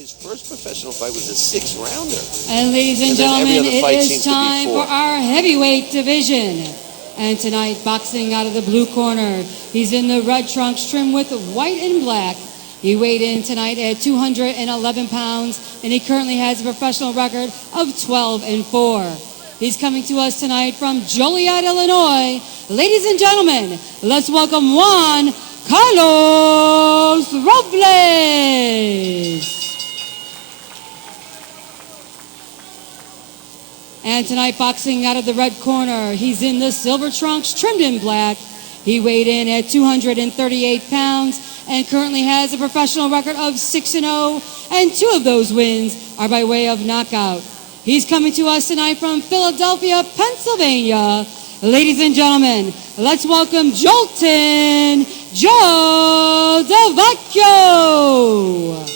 his first professional fight was a 6-rounder. And ladies and gentlemen, it is time for our heavyweight division. And tonight, boxing out of the blue corner, he's in the red trunks trimmed with white and black. He weighed in tonight at 211 pounds, and he currently has a professional record of 12-4. He's coming to us tonight from Joliet, Illinois. Ladies and gentlemen, let's welcome Juan Carlos Robles. And tonight, boxing out of the red corner, he's in the silver trunks trimmed in black. He weighed in at 238 pounds and currently has a professional record of 6-0, and 2 of those wins are by way of knockout. He's coming to us tonight from Philadelphia, Pennsylvania. Ladies and gentlemen, let's welcome Jolton Joe Dawejko.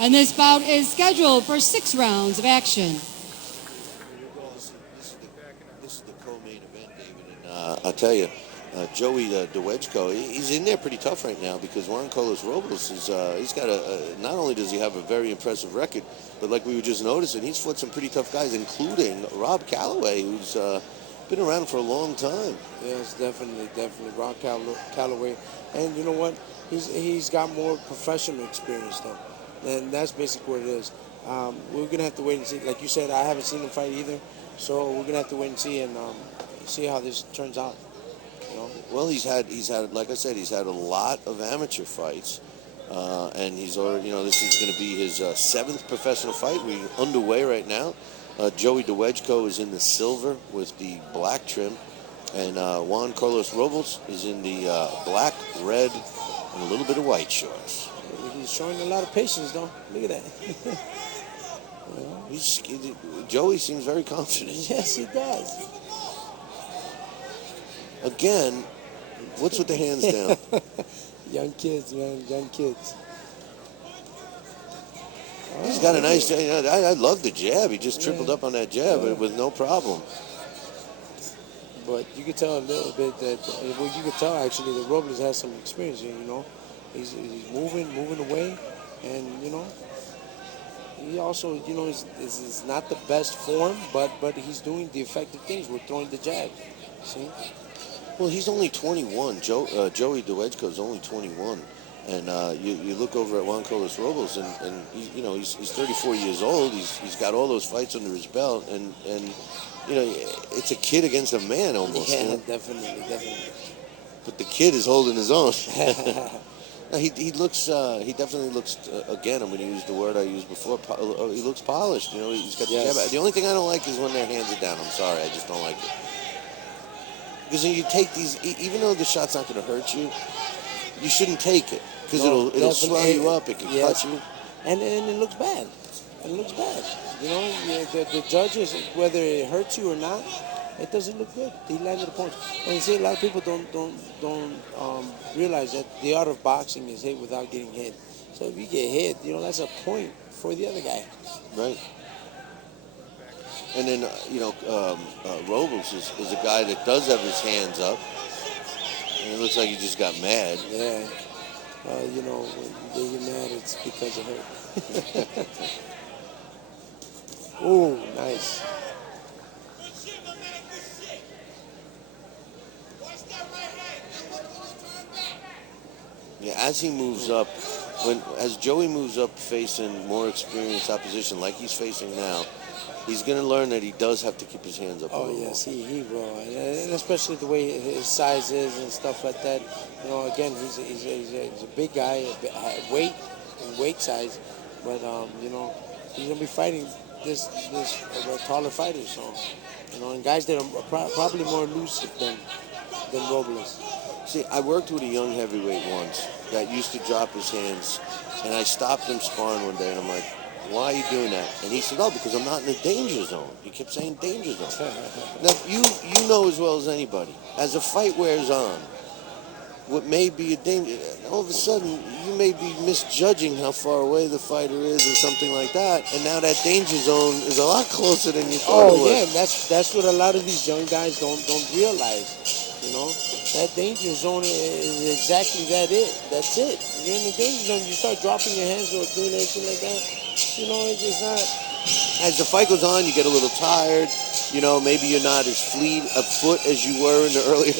And this bout is scheduled for 6 rounds of action. This is the co-main event, David, and I'll tell you, Joey Dawejko, he's in there pretty tough right now because Juan Carlos Robles is he's got not only does he have a very impressive record, but like we were just noticing, he's fought some pretty tough guys, including Rob Calloway, who's been around for a long time. Yes, definitely Rob Calloway, and you know what? He's got more professional experience though, and that's basically what it is. We're gonna have to wait and see. Like you said, I haven't seen him fight either, so we're gonna have to wait and see see how this turns out. You know? Well, he's had, like I said, he's had a lot of amateur fights, and he's already, this is going to be his 7th professional fight. We're underway right now. Joey Dawejko is in the silver with the black trim, and Juan Carlos Robles is in the black, red, and a little bit of white shorts. He's showing a lot of patience, though. Look at that. Joey seems very confident. Yes, he does. Again, what's with the hands down? Young kids, man, young kids. He's got a nice, I love the jab. He just tripled up on that jab with no problem. But you could tell a little bit that, well, you could tell actually that Robles has some experience, He's moving away, and, he also, is not the best form, but he's doing the effective things with throwing the jab. See? Well, he's only 21. Joey Dawejko is only 21. And you look over at Juan Carlos Robles, and he's 34 years old. He's got all those fights under his belt, and it's a kid against a man almost. Yeah, definitely. But the kid is holding his own. He definitely looks, again, I'm going to use the word I used before, he looks polished. He's got the jab. The only thing I don't like is when their hands are down. I'm sorry, I just don't like it. Because when you take these, even though the shot's not going to hurt you, you shouldn't take it. Because it'll swell you up, it can cut you. And it looks bad. The judges, whether it hurts you or not, it doesn't look good. He landed a punch. And you see, a lot of people don't realize that the art of boxing is hit without getting hit. So if you get hit, that's a point for the other guy. Right. And then, Robles is a guy that does have his hands up. And it looks like he just got mad. Yeah. When they get mad, it's because it hurt. Oh, nice. Yeah, as he moves up, as Joey moves up facing more experienced opposition like he's facing now, he's going to learn that he does have to keep his hands up. Oh, yes, he will. And especially the way his size is and stuff like that. Again, he's a big guy, weight size. But, he's going to be fighting this taller fighter. So, and guys that are probably more elusive than Robles. See, I worked with a young heavyweight once that used to drop his hands, and I stopped him sparring one day, and I'm like, why are you doing that? And he said, oh, because I'm not in the danger zone. He kept saying danger zone. Now, you know as well as anybody, as a fight wears on, what may be a danger, all of a sudden, you may be misjudging how far away the fighter is or something like that, and now that danger zone is a lot closer than you thought it was. Yeah, that's what a lot of these young guys don't realize. You know, that danger zone is exactly That's it. You're in the danger zone. You start dropping your hands or doing anything like that. You know, it's just not. As the fight goes on, you get a little tired. You know, maybe you're not as fleet of foot as you were in the earlier.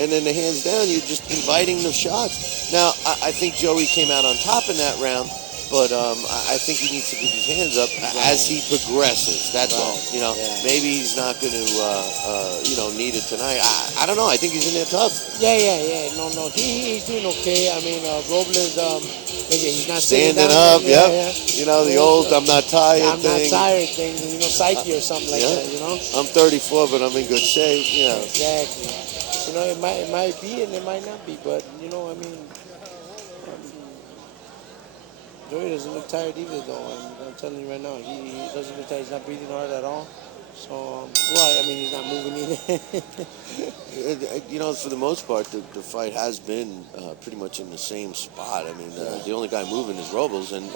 And then the hands down, you're just inviting the shots. Now, I think Joey came out on top in that round, but I think he needs to keep his hands up as he progresses. That's all. You know, maybe he's not going to, need it tonight. I don't know. I think he's in there tough. Yeah. No. He's doing okay. I mean, Robles, he's not standing up. Yeah. You know, the old "I'm not tired" I'm thing. not tired thing. You know, psyche or something like that. You know. I'm 34, but I'm in good shape. Yeah. Exactly. You know, it might be and it might not be, but you know, I mean, Joey doesn't look tired either, though. I'm telling you right now, he doesn't look tired. He's not breathing hard at all. So, he's not moving either. You know, for the most part, the fight has been pretty much in the same spot. I mean, the only guy moving is Robles, and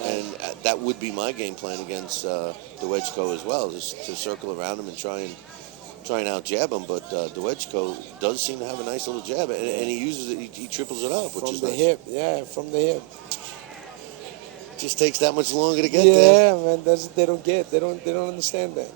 that would be my game plan against Dawejko as well, just to circle around him and try and out-jab him. But Dawejko does seem to have a nice little jab, and he uses it, he triples it up, which from is the nice. hip. Yeah, from the hip. Just takes that much longer to get there. Yeah, man, that's what they don't get. They don't understand that.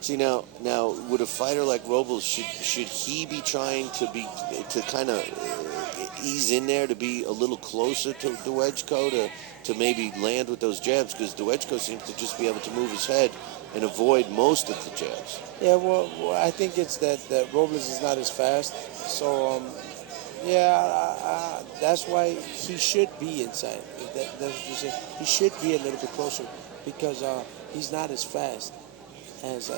See now, would a fighter like Robles should he be trying to kind of ease in there to be a little closer to Dawejko to maybe land with those jabs, because Dawejko seems to just be able to move his head and avoid most of the jabs. Yeah, well I think it's that Robles is not as fast, so that's why he should be inside. That's what you say. He should be a little bit closer because he's not as fast as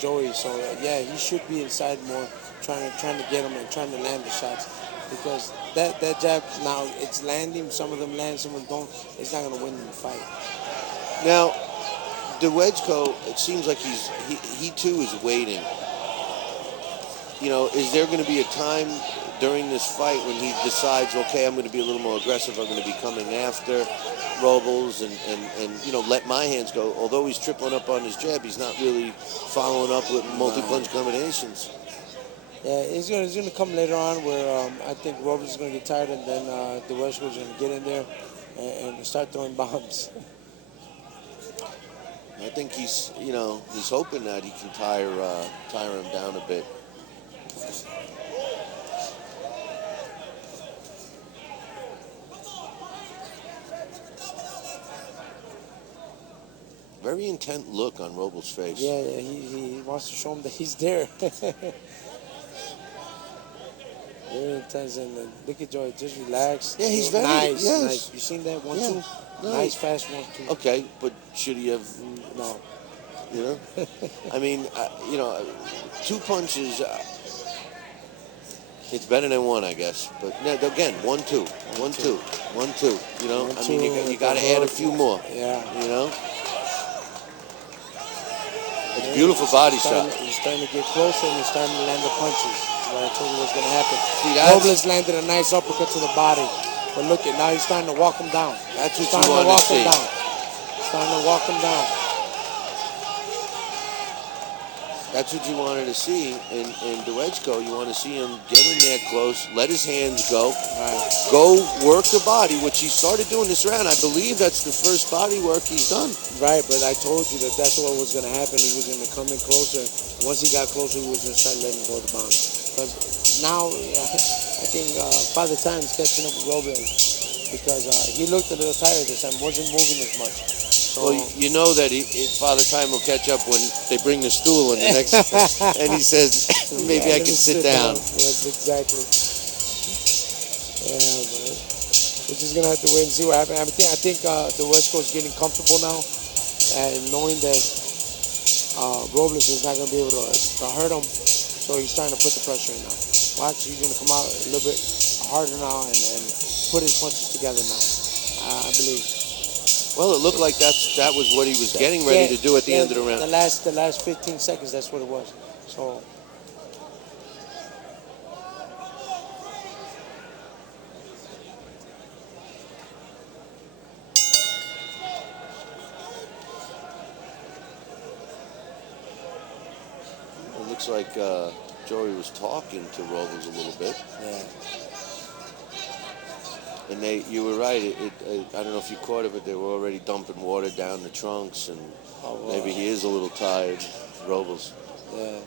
Joey. So he should be inside more, trying to get him and trying to land the shots, because that jab now it's landing. Some of them land, some of them don't. It's not going to win the fight. Now, Dawejko, it seems like he too is waiting. You know, is there going to be a time during this fight when he decides, okay, I'm going to be a little more aggressive, I'm going to be coming after Robles and let my hands go? Although he's tripling up on his jab, he's not really following up with multi-punch combinations. Yeah, it's going to come later on where I think Robles is going to get tired, and then Dawejko is going to get in there and start throwing bombs. I think he's hoping that he can tire him down a bit. Very intent look on Robles' face. Yeah, he wants to show him that he's there. Very intense, and look at Joey, just relax. Yeah, he's very nice. yes. Nice. You seen that 1-2? Nice, fast 1-2. Okay, but should he have? No. You know, I mean, 2 punches. It's better than 1, I guess. But again, 1-2, 1-2, 1-2. You know, 1-2, I mean, you got to add a few more. Yeah. You know. It's a beautiful body shot. He's starting to get closer, and he's starting to land the punches. That's what I told you was going to happen. See, Robles landed a nice uppercut to the body. But look at now, he's starting to walk him down. That's what you want to see. Starting to walk him down. That's what you wanted to see in Dawejko. You want to see him get in there close, let his hands go, go work the body, which he started doing this round. I believe that's the first body work he's done. Right, but I told you that's what was going to happen. He was going to come in closer. Once he got closer, he was going to start letting go of the bombs. But now, I think Father Time's catching up with Robles, because he looked a little tired this time, wasn't moving as much. Well, you know that Father Time will catch up when they bring the stool in the next, and he says, maybe I can sit down. Yes, exactly. Yeah, but we're just going to have to wait and see what happens. I think the West Coast is getting comfortable now, and knowing that Robles is not going to be able to hurt him, so he's starting to put the pressure in now. Watch, he's going to come out a little bit harder now and put his punches together now, I believe. Well, it looked like that was what he was getting ready to do at the end of the round. The last 15 seconds, that's what it was. So looks like Joey was talking to Robles a little bit. Yeah. And you were right. I don't know if you caught it, but they were already dumping water down the trunks, and maybe he is a little tired, Robles. Yeah.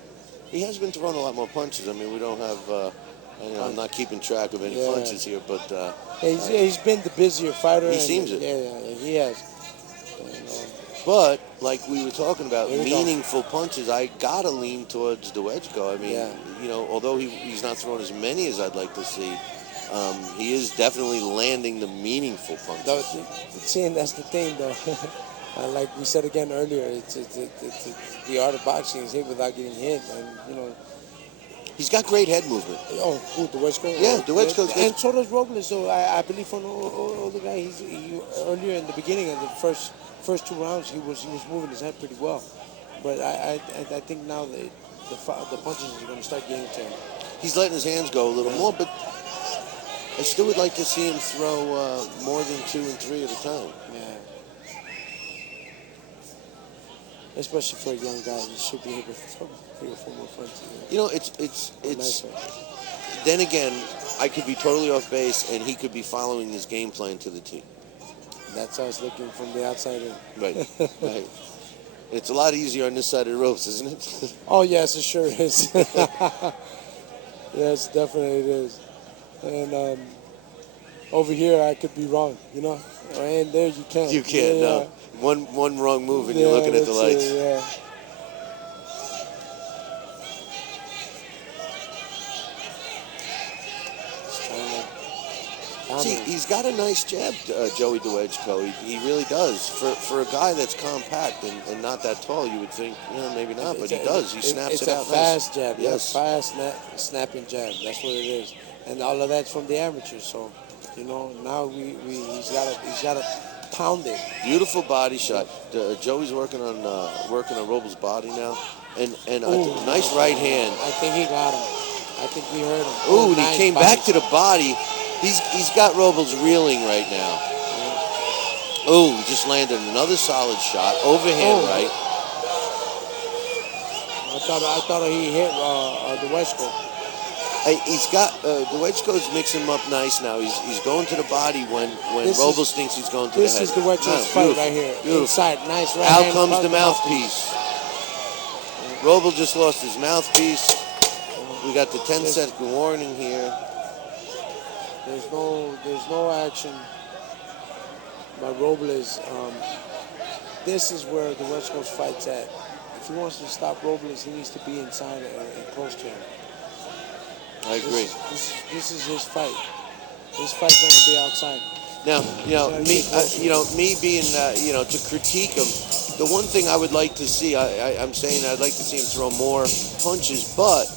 He has been throwing a lot more punches. I mean, we don't have. I'm not keeping track of any punches here, but he's been the busier fighter. He seems it. Yeah, he has. But like we were talking about, meaningful punches, I gotta lean towards Dawejko. I mean, although he's not throwing as many as I'd like to see, he is definitely landing the meaningful punches. Seeing that's the thing, though. Like we said again earlier, it's the art of boxing is hit without getting hit, and he's got great head movement. Oh, who, Dawejko? Yeah, Dawejko's good. And so does Robles. So I believe from the guy, he earlier in the beginning of the first 2 rounds, he was moving his head pretty well. But I think now the punches are going to start getting to him. He's letting his hands go a little more, but I still would like to see him throw more than 2 and 3 at a time. Yeah. Especially for a young guy, you should be able to throw 3 or 4 more punches. It's. Then again, I could be totally off base, and he could be following his game plan to the T. That's us looking from the outside in. Right, right. It's a lot easier on this side of the ropes, isn't it? Oh yes, it sure is. Yes, definitely it is. And over here, I could be wrong, And there you can't. You can't. Yeah. No. One wrong move, and you're looking at the lights. Yeah. See, he's got a nice jab, Joey Dawejko. He really does. For a guy that's compact and not that tall, you would think, maybe not, but he does. He snaps it out. It's a fast jab. Yes. Fast, snapping jab. That's what it is. And all of that's from the amateurs. So, now he's got to pound it. Beautiful body shot. Joey's working on Robles' body now, and a nice right hand. I think he got him. I think we heard him. Ooh, and he came back to the body. He's got Robles reeling right now. Ooh, just landed another solid shot. Overhand right. I thought he hit Dawejko. He's got Dawejko's mixing him up nice now. He's going to the body when Robles thinks he's going to the head. This is Dawejko's fight right here. Beautiful. Inside, nice right Out hand. comes the mouthpiece. Robles just lost his mouthpiece. We got the 10-second warning here. There's no action by Robles. This is where Dawejko's fight's at. If he wants to stop Robles, he needs to be inside and close to him. I agree. This is his fight. His fight's going to be outside. Now, me being, to critique him, the one thing I would like to see, I'm saying I'd like to see him throw more punches, but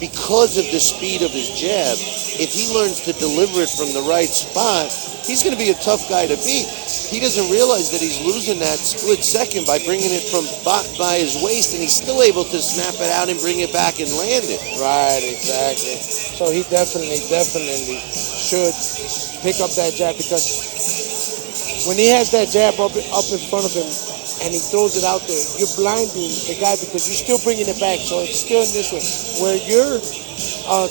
because of the speed of his jab, if he learns to deliver it from the right spot, he's going to be a tough guy to beat. He doesn't realize that he's losing that split second by bringing it from by his waist, and he's still able to snap it out and bring it back and land it. Right, exactly. So he definitely should pick up that jab, because when he has that jab up in front of him and he throws it out there, you're blinding the guy because you're still bringing it back. So it's still in this way. Where you're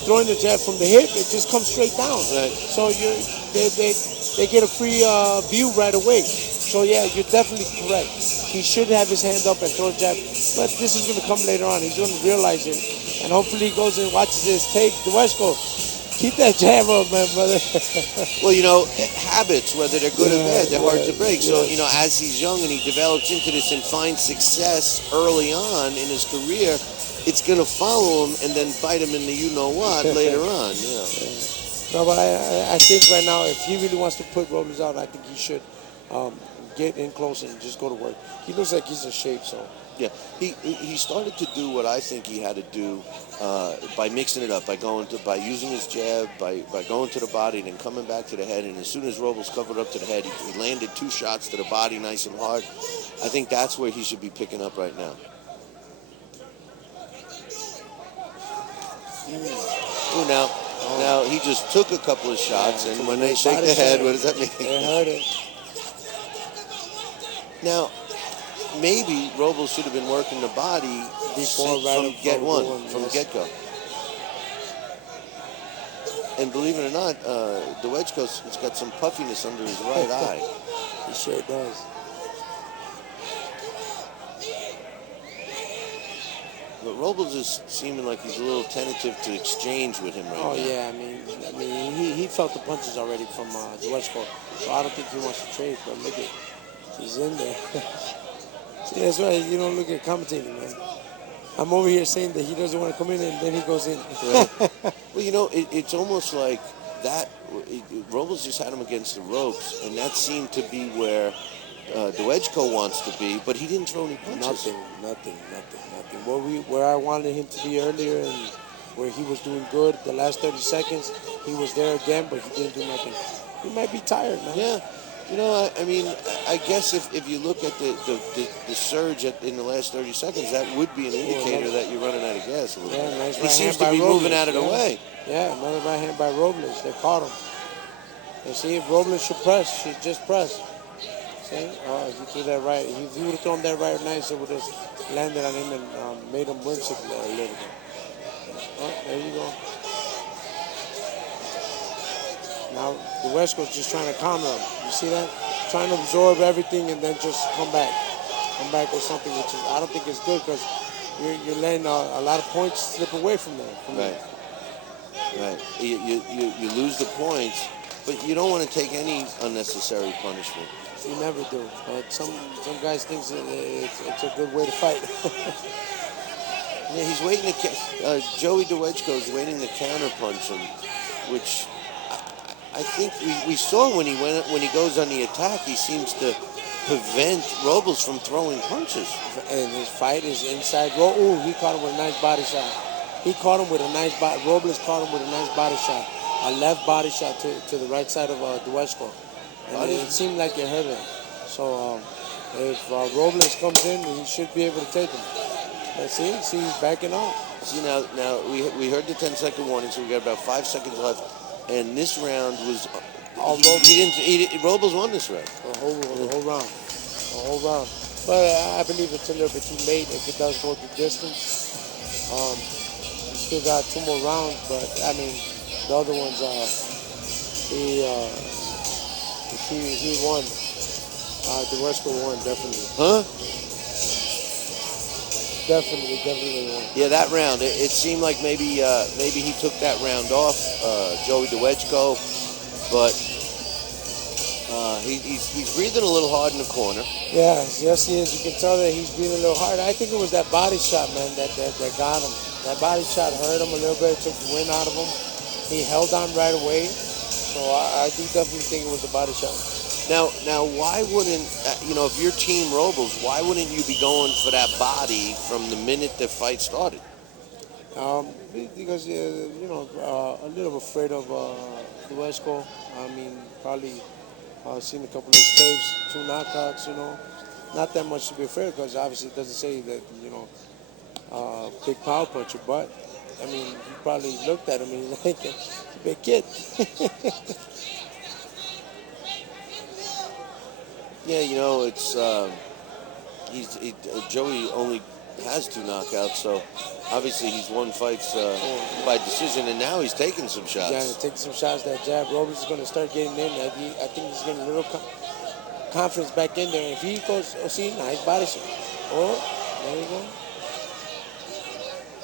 throwing the jab from the hip, it just comes straight down. Right. So they get a free view right away. So yeah, you're definitely correct. He should have his hand up and throw a jab, but this is going to come later on. He's going to realize it, and hopefully he goes and watches his tape. Dawejko, keep that jab up, man, brother. Well, habits, whether they're good or bad, they're hard to break. So, as he's young and he develops into this and finds success early on in his career, it's going to follow him and then bite him in the you-know-what later on, No, but I think right now, if he really wants to put Robles out, I think he should get in close and just go to work. He looks like he's in shape, so. Yeah, he started to do what I think he had to do by mixing it up, by using his jab, by going to the body and then coming back to the head. And as soon as Robles covered up to the head, he landed 2 shots to the body nice and hard. I think that's where he should be picking up right now. Ooh, now he just took a couple of shots, and when they shake the head, what does that mean? They heard it. Now, maybe Robles should have been working the body from get-go. And believe it or not, Dawejko's has got some puffiness under his right eye. He sure does. But Robles is seeming like he's a little tentative to exchange with him right now. Oh yeah, I mean, he felt the punches already from Dawejko, so I don't think he wants to trade. But look at, he's in there. See, that's why you don't look at commentating, man. I'm over here saying that he doesn't want to come in, and then he goes in. Right. Well, you know, it's almost like that. Robles just had him against the ropes, and that seemed to be where Dawejko wants to be, but he didn't throw any punches. Nothing. Where I wanted him to be earlier, and where he was doing good the last 30 seconds, he was there again, but he didn't do nothing. He might be tired, man. Yeah. You know, I mean, I guess if you look at the surge in the last 30 seconds, that would be an indicator that you're running out of gas a little bit. Nice he seems to be moving out of the way. Yeah, another right hand by Robles. They caught him. You see, if Robles should just press. See? Oh, he threw that right. If he would have thrown that right nice, it would have landed on him and made him wince a little bit. Oh, there you go. Now, Dawejko's just trying to counter him. You see that? Trying to absorb everything and then just come back with something which is, I don't think is good, because you're letting a lot of points slip away from there. Right. You lose the points, but you don't want to take any unnecessary punishment. You never do. But some guys think it's a good way to fight. Yeah, he's waiting to. Joey Dawejko is waiting to counterpunch him, which I think we saw when he goes on the attack, he seems to prevent Robles from throwing punches. And his fight is inside. Ooh, he caught him with a nice body shot. Robles caught him with a nice body shot. A left body shot to the right side of Dawejko. And it seemed like it hurt him. So if Robles comes in, he should be able to take him. Let's see, he's backing out. See, now we heard the 10-second warning, so we got about 5 seconds left. And this round was... Robles won this round. The whole round. But I believe it's a little bit too late if it does go the distance. We still got 2 more rounds, but I mean, the other ones, he won. Dawejko won, definitely. Huh? Definitely won. Yeah, that round. It seemed like maybe he took that round off, Joey Dawejko, but he's breathing a little hard in the corner. Yeah, yes he is. You can tell that he's breathing a little hard. I think it was that body shot, man, that got him. That body shot hurt him a little bit, took the wind out of him. He held on right away, so I do definitely think it was the body shot. Now, why wouldn't, if you're Team Robles, why wouldn't you be going for that body from the minute the fight started? Because, a little afraid of Dawejko. I mean, probably seen a couple of his tapes, 2 knockouts, Not that much to be afraid of, because obviously it doesn't say that, big power puncher. But, I mean, he probably looked at him and he's like, he's a big kid. Yeah, it's Joey only has 2 knockouts, so obviously he's won fights by decision, and now he's taking some shots. Yeah, taking some shots. That jab, Robles is going to start getting in. I think he's getting a little confidence back in there. If he goes, nice body shot. Oh, there you go.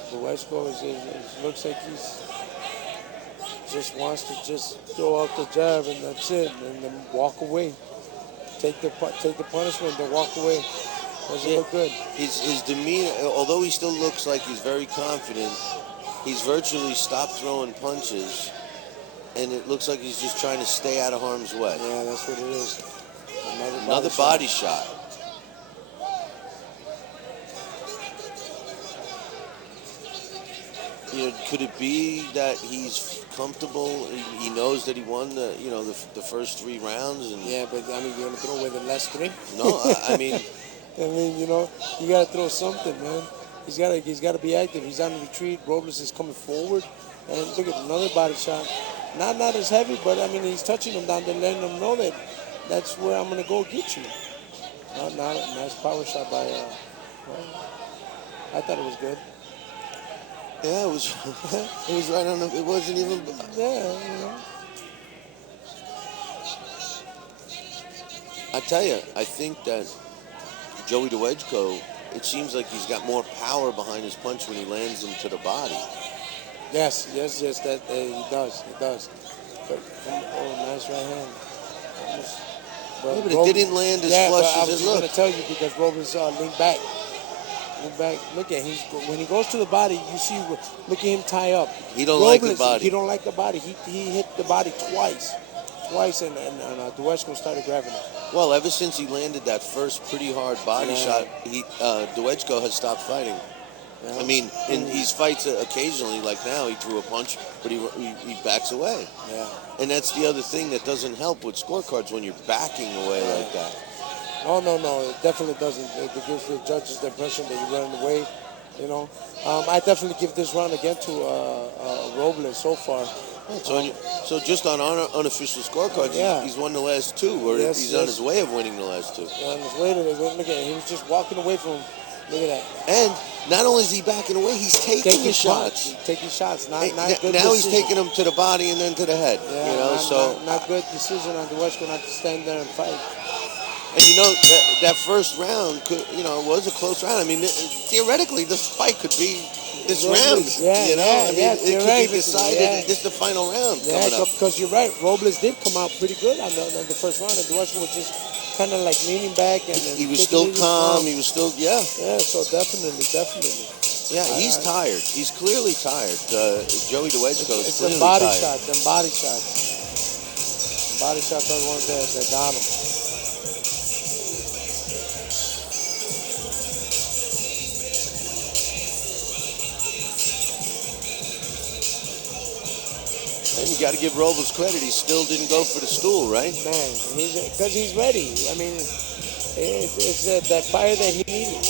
Dawejko looks like he's just wants to just throw out the jab, and that's it, and then walk away. Take the punishment, then walk away. Doesn't look good. His demeanor, although he still looks like he's very confident, he's virtually stopped throwing punches, and it looks like he's just trying to stay out of harm's way. Yeah, that's what it is. Another body shot. Could it be that he's comfortable? He knows that he won the first 3 rounds, and yeah, but I mean, you're gonna throw away the last 3? No, I mean, you gotta throw something, man. He's gotta be active. He's on the retreat. Robles is coming forward, and look at another body shot. Not as heavy, but I mean, he's touching him down there, letting him know that that's where I'm gonna go get you. Nice power shot by. Well, I thought it was good. Yeah, it was. It was right on the. It wasn't even. Yeah, you know. I tell you, I think that Joey Dawejko, it seems like he's got more power behind his punch when he lands him to the body. Yes, that he does. But nice right hand. Almost, Yeah, but it didn't land as flush I as was it just looked. going to tell you because Robles leaned back. Look at when he goes to the body, you see. Look at him tie up. He don't Robles, like the body. He don't like the body. He hit the body twice, and Dawejko started grabbing it. Well, ever since he landed that first pretty hard body shot, Dawejko has stopped fighting. Yeah. I mean, in these fights, occasionally, like now, he threw a punch, but he backs away. Yeah. And that's the other thing that doesn't help with scorecards when you're backing away like that. No, it definitely doesn't. It gives the judges the impression that you're running away. You know, I definitely give this round again to Robles so far. So just on unofficial scorecards, he's won the last two, or he's on his way of winning the last two. Yeah, on his way to look at him. He was just walking away from him. Look at that. And not only is he backing away, he's taking the shots. Taking shots. Not good now decision. he's taking them to the body and then to the head. Yeah, not good decision on Dawejko not to stand there and fight. And that first round was a close round. I mean, theoretically, this fight could be this round. It could be decided. This is the final round coming up. Because you're right. Robles did come out pretty good on the first round. And Dawejko was just kind of like leaning back and he was still calm. He was still Yeah, so definitely. Yeah, he's tired. He's clearly tired. Joey Dawejko is it's clearly them body tired. shots. Body shots are the ones that got him. And you got to give Robles credit. He still didn't go for the stool, right? Man, because he's ready. I mean, it's that fire that he needed.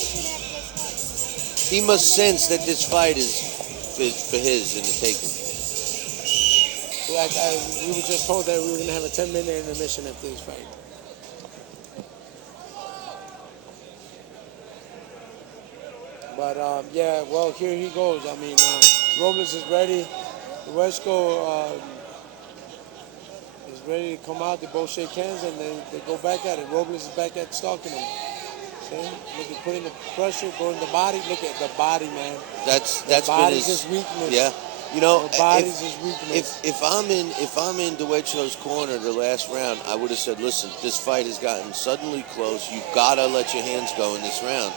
He must sense that this fight is for his in the taking. We were just told that we were going to have a 10-minute intermission after this fight. But, well, here he goes. I mean, Robles is ready. Dawejko is ready to come out. They both shake hands and they go back at it. Robles is back at stalking him. See? Look at putting the pressure, going the body. Look at the body, man. That's body's been his weakness. Yeah, the body's his weakness. If I'm in Dawejko's corner the last round, I would have said, listen, this fight has gotten suddenly close. You gotta let your hands go in this round.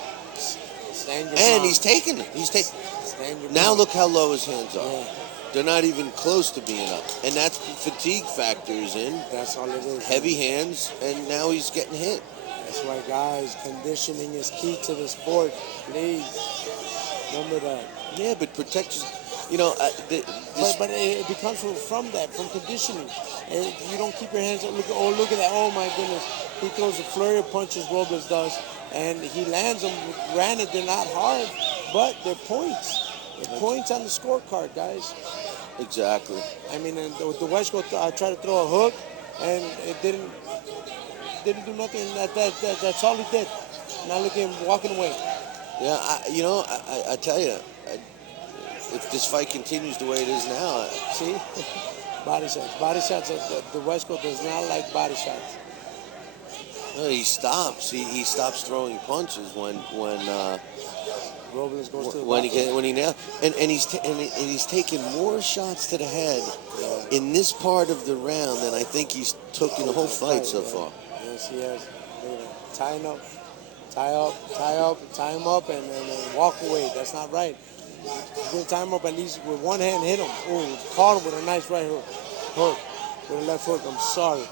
And he's taking it. Now look how low his hands are. Yeah. They're not even close to being up. And that's fatigue factors in. That's all it is. Heavy hands, and now he's getting hit. That's why, guys, conditioning is key to the sport. Please, remember that. Yeah, but protect But it becomes from conditioning. And you don't keep your hands up. Look at that. Oh, my goodness. He throws a flurry of punches, Robles does, and he lands them. Granted, they're not hard, but they're points. They're points on the scorecard, guys. Exactly. I mean, Dawejko tried to throw a hook, and it didn't do nothing. That's all he did. Now look at him walking away. Yeah, I tell you, if this fight continues the way it is now, see, body shots. Dawejko does not like body shots. No, he stops. He stops throwing punches when Robles goes to the when he nails, and he's taking more shots to the head in this part of the round than I think he's took in the whole fight so far. Yes, he has. Tie him up, tie him up, and walk away. That's not right. He's going to tie him up at least with one hand, hit him. Ooh, caught him with a nice right hook. With a left hook. I'm sorry.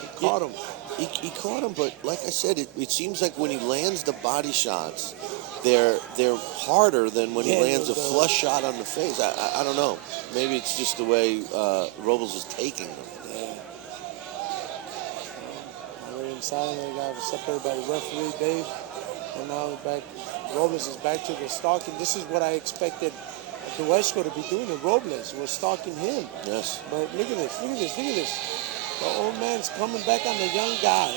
He caught him. He caught him, but like I said, it seems like when he lands the body shots, they're harder than when he lands a flush shot on the face. I don't know. Maybe it's just the way Robles is taking them. Yeah. We're inside. We got separated by the referee, Dave. And now we're back. Robles is back to the stalking. This is what I expected Dawejko to be doing to Robles. Was stalking him. Yes. But look at this. The old man's coming back on the young guy.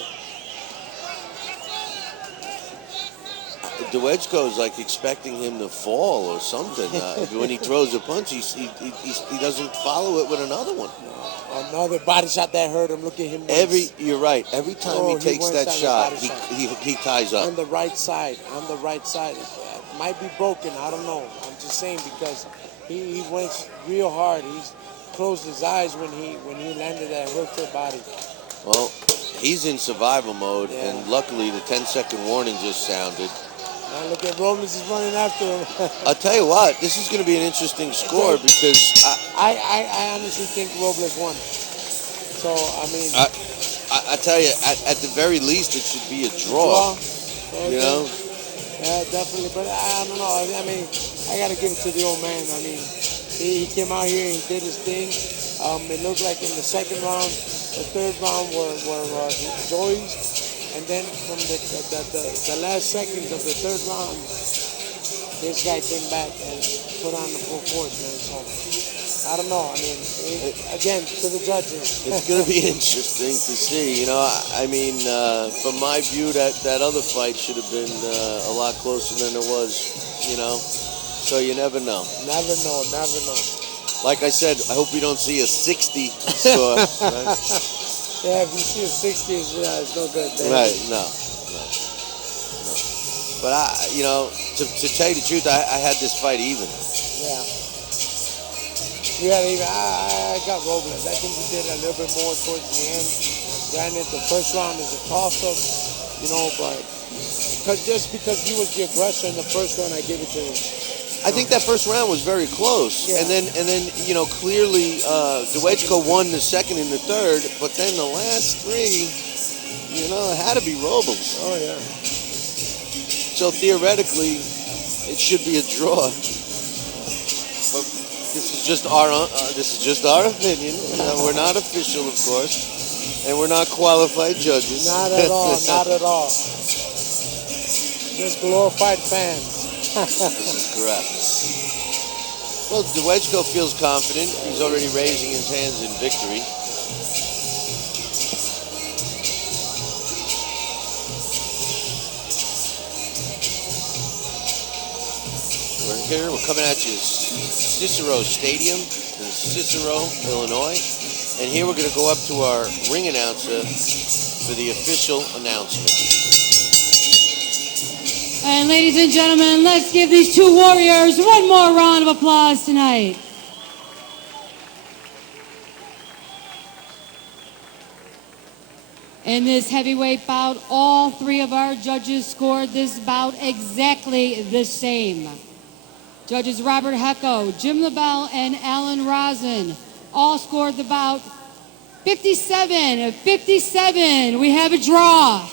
Dawejko is like expecting him to fall or something. When he throws a punch, he doesn't follow it with another one. Another body shot that hurt him. Look at him. Once. You're right. Every time he takes that shot, he ties up. On the right side. On the right side. It might be broken. I don't know. I'm just saying because he went real hard. He's closed his eyes when he landed that hook to the body. Well, he's in survival mode, and luckily the 10-second warning just sounded. Now look at Robles is running after him. I'll tell you what, this is going to be an interesting score because I honestly think Robles won. So, I mean... I tell you, at the very least, it should be a draw. Okay. You know? Yeah, definitely. But I don't know. I mean, I got to give it to the old man. I mean, he came out here and he did his thing. It looked like in the second round, the third round were Joey's. And then from the last seconds of the third round, this guy came back and put on the full force, man. So, I don't know. I mean, again, to the judges. It's going to be interesting to see. You know, I mean, from my view, that other fight should have been a lot closer than it was, you know. So you never know. Never know. Like I said, I hope we don't see a 60 score. Right? Yeah, if you see a 60, it's no good. Right, no. But you know, to tell you the truth, I had this fight even. Yeah. You had even. I got Robles. I think he did a little bit more towards the end. Granted, the first round is a toss-up, you know, but just because he was the aggressor in the first round, I give it to him. I think that first round was very close, and then you know, clearly Dawejko won the second and the third, but then the last three, you know, it had to be Robles. Oh yeah. So theoretically, it should be a draw. But this is just our opinion. We're not official, of course, and we're not qualified judges. Not at all. Not at all. Just glorified fans. This is correct. Well, Dawejko feels confident. He's already raising his hands in victory. We're here. We're coming at you Cicero Stadium in Cicero, Illinois. And here we're going to go up to our ring announcer for the official announcement. And ladies and gentlemen, let's give these two warriors one more round of applause tonight. In this heavyweight bout, all three of our judges scored this bout exactly the same. Judges Robert Hecko, Jim LaBelle, and Alan Rosen all scored the bout 57-57. We have a draw.